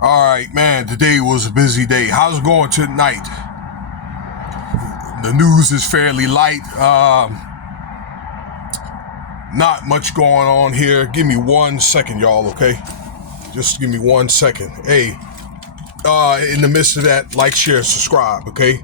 All right, man, today was a busy day. How's it going tonight? The news is fairly light. Not much going on here. Give me 1 second, y'all, okay? Just give me 1 second. Hey, in the midst of that, like, share, subscribe, okay?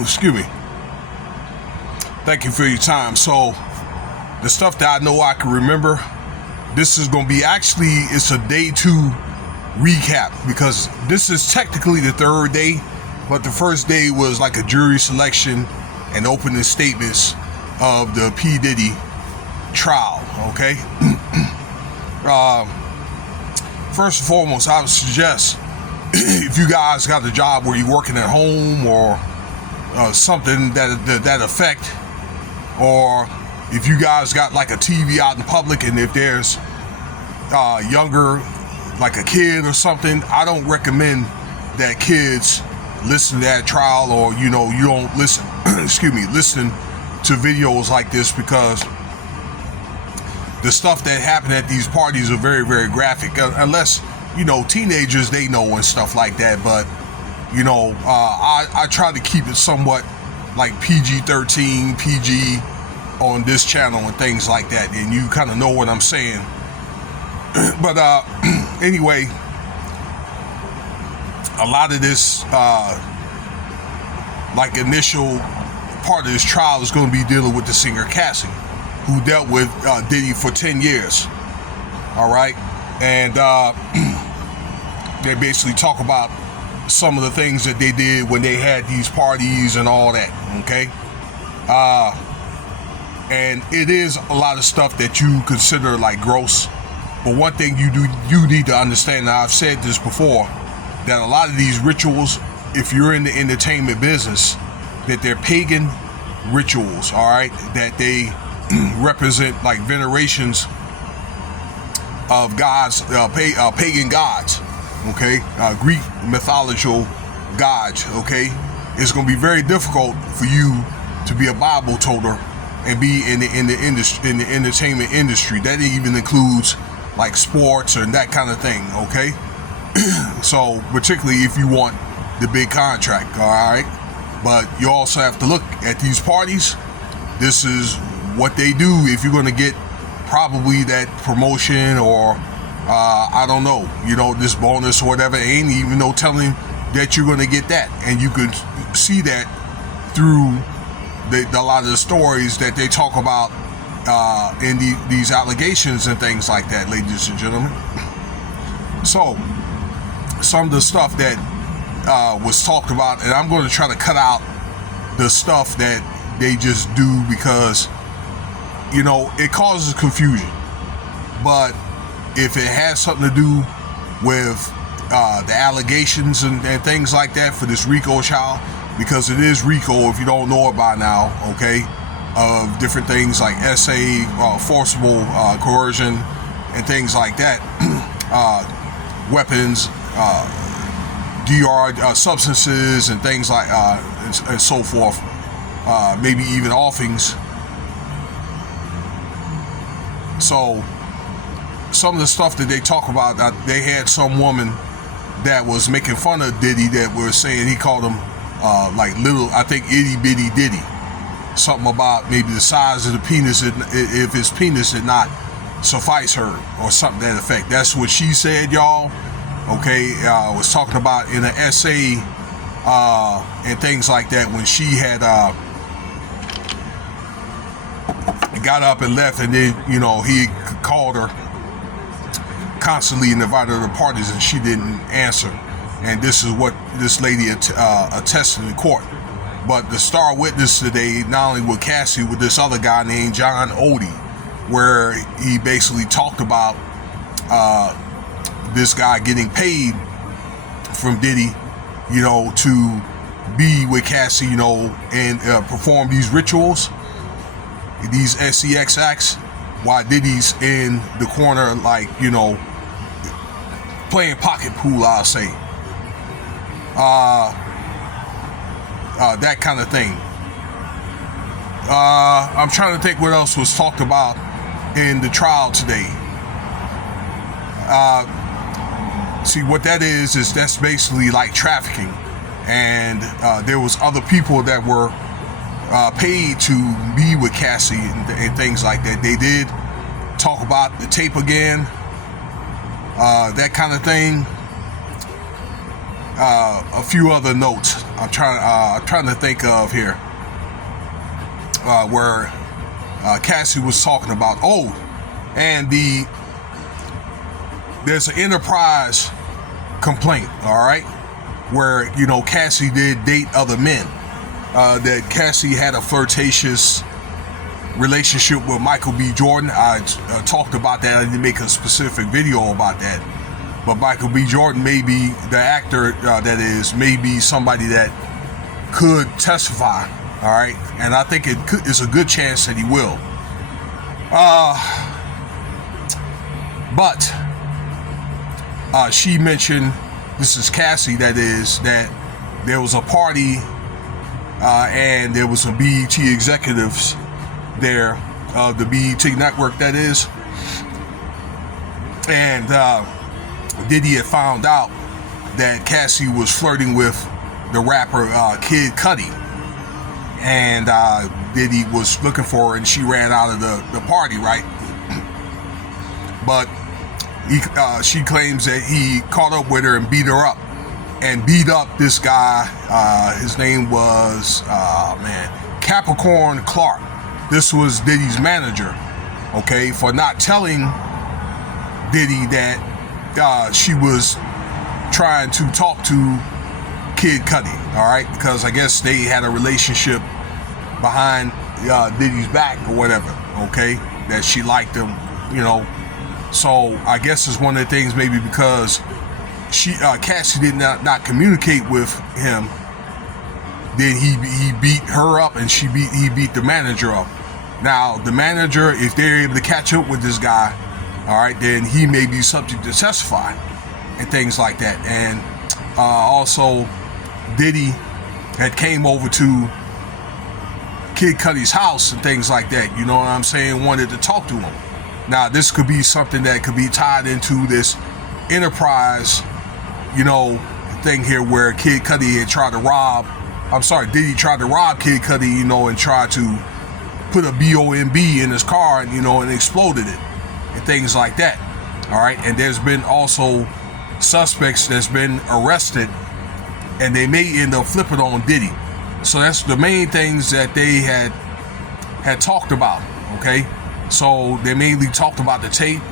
Excuse me. Thank you for your time. So, the stuff that I know I can remember, this is going to be it's a day 2 recap because this is technically the third day, but the first day was like a jury selection and opening statements of the P. Diddy trial, okay? First and foremost, I would suggest if you guys got a job where you're working at home or something that effect, or if you guys got like a TV out in public and if there's younger, like a kid or something, I don't recommend that kids listen to that trial, or you don't listen listen to videos like this, because the stuff that happened at these parties are very, very graphic, unless teenagers, they know and stuff like that. But I try to keep it somewhat like PG-13, PG on this channel and things like that, and you kind of know what I'm saying. But anyway, a lot of this like initial part of this trial is going to be dealing with the singer Cassie, who dealt with Diddy for 10 years. All right, and they basically talk about some of the things that they did when they had these parties and all that, okay? And it is a lot of stuff that you consider like gross, but one thing you need to understand, and I've said this before, that a lot of these rituals, if you're in the entertainment business, that they're pagan rituals, all right? That they represent like venerations of gods, pagan gods, okay? Greek mythological gods, okay? It's going to be very difficult for you to be a Bible toter and be in the industry, in the entertainment industry. That even includes like sports and that kind of thing, okay? So particularly if you want the big contract, all right? But you also have to look at these parties. This is what they do if you're going to get probably that promotion, or I don't know, this bonus or whatever. Ain't even no telling that you're going to get that. And you could see that through a lot of the stories that they talk about in these allegations and things like that, ladies and gentlemen. So, some of the stuff that was talked about, and I'm going to try to cut out the stuff that they just do because, it causes confusion. But if it has something to do with the allegations and things like that for this RICO trial, because it is RICO if you don't know it by now, okay, of different things like S-A, forcible coercion and things like that, weapons, DR, substances and things like and so forth, maybe even offings. So some of the stuff that they talk about, they had some woman that was making fun of Diddy that was saying he called him like little, I think, itty bitty Diddy. Something about maybe the size of the penis, if his penis did not suffice her, or something to that effect. That's what she said, y'all. Okay, was talking about in an essay and things like that, when she had got up and left, and then he called her constantly and invited her to parties, and she didn't answer. And this is what this lady attested in court. But the star witness today, not only with Cassie, with this other guy named John Odie, where he basically talked about this guy getting paid from Diddy, to be with Cassie, and perform these rituals, these sex acts, while Diddy's in the corner, like, playing pocket pool, I'll say. that kind of thing. I'm trying to think what else was talked about in the trial today. See, what that is that's basically like trafficking, and there was other people that were paid to be with Cassie and things like that. They did talk about the tape again, that kind of thing. A few other notes I'm trying to think of here, where Cassie was talking about. Oh, and there's an enterprise complaint, all right, where, you know, Cassie did date other men. That Cassie had a flirtatious relationship with Michael B. Jordan. I talked about that. I didn't make a specific video about that. But Michael B. Jordan may be the actor, that is, may be somebody that could testify, all right? And I think it's a good chance that he will. But she mentioned, this is Cassie, that is, that there was a party and there was some BET executives there, the BET network, that is, and Diddy had found out that Cassie was flirting with the rapper Kid Cudi, and Diddy was looking for her, and she ran out of the party, right? But she claims that he caught up with her and beat her up, and beat up this guy. His name was Capricorn Clark. This was Diddy's manager, okay, for not telling Diddy that she was trying to talk to Kid Cudi, all right, because I guess they had a relationship behind Diddy's back or whatever, okay, that she liked him, you know. So I guess it's one of the things, maybe because Cassie did not communicate with him, then he beat her up, and he beat the manager up. Now the manager, if they're able to catch up with this guy, all right, then he may be subject to testify and things like that. And also Diddy had came over to Kid Cudi's house and things like that, you know what I'm saying, wanted to talk to him. Now this could be something that could be tied into this enterprise, you know, thing here, where Kid Cudi had tried to rob, Diddy tried to rob Kid Cudi, you know, and tried to put a BOMB in his car, and, you know, and exploded it and things like that, all right. And there's been also suspects that's been arrested, and they may end up flipping on Diddy. So that's the main things that they had talked about, okay. So they mainly talked about the tape.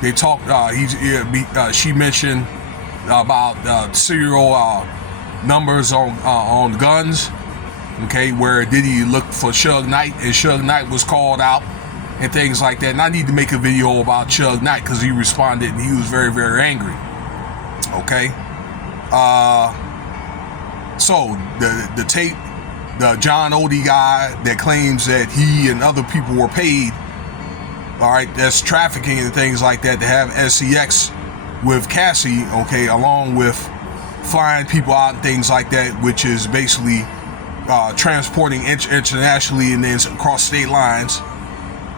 They talked, she mentioned about serial numbers on guns, okay, where Diddy looked for Suge Knight, and Suge Knight was called out and things like that. And I need to make a video about Suge Knight, because he responded and he was very, very angry, okay. So the tape, the John Odie guy that claims that he and other people were paid, all right, that's trafficking and things like that, to have sex with Cassie, okay, along with flying people out and things like that, which is basically transporting internationally and then across state lines,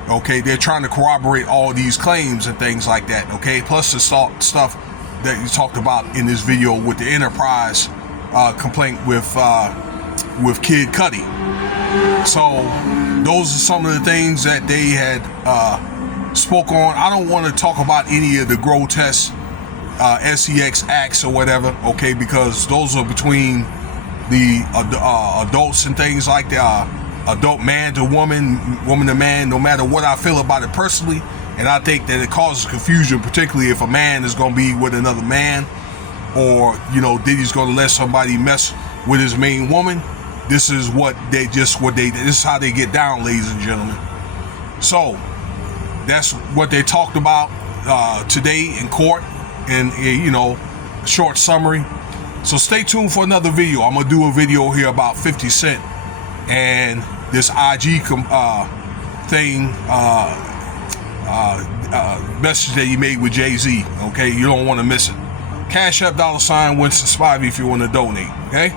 okay. They're trying to corroborate all these claims and things like that, okay, plus the stuff that you talked about in this video with the enterprise complaint with Kid Cudi. So those are some of the things that they had spoke on. I don't want to talk about any of the grotesque sex acts or whatever, okay, because those are between the adults and things like that, adult man to woman, woman to man, no matter what I feel about it personally. And I think that it causes confusion, particularly if a man is going to be with another man, or, you know, Diddy's going to let somebody mess with his main woman. This is this is how they get down, ladies and gentlemen. So that's what they talked about today in court, and, you know, a short summary. So stay tuned for another video. I'm gonna do a video here about 50 Cent and this IG thing, message that he made with Jay-Z, okay. You don't want to miss it. Cash App $Winston Spivey if you want to donate, okay.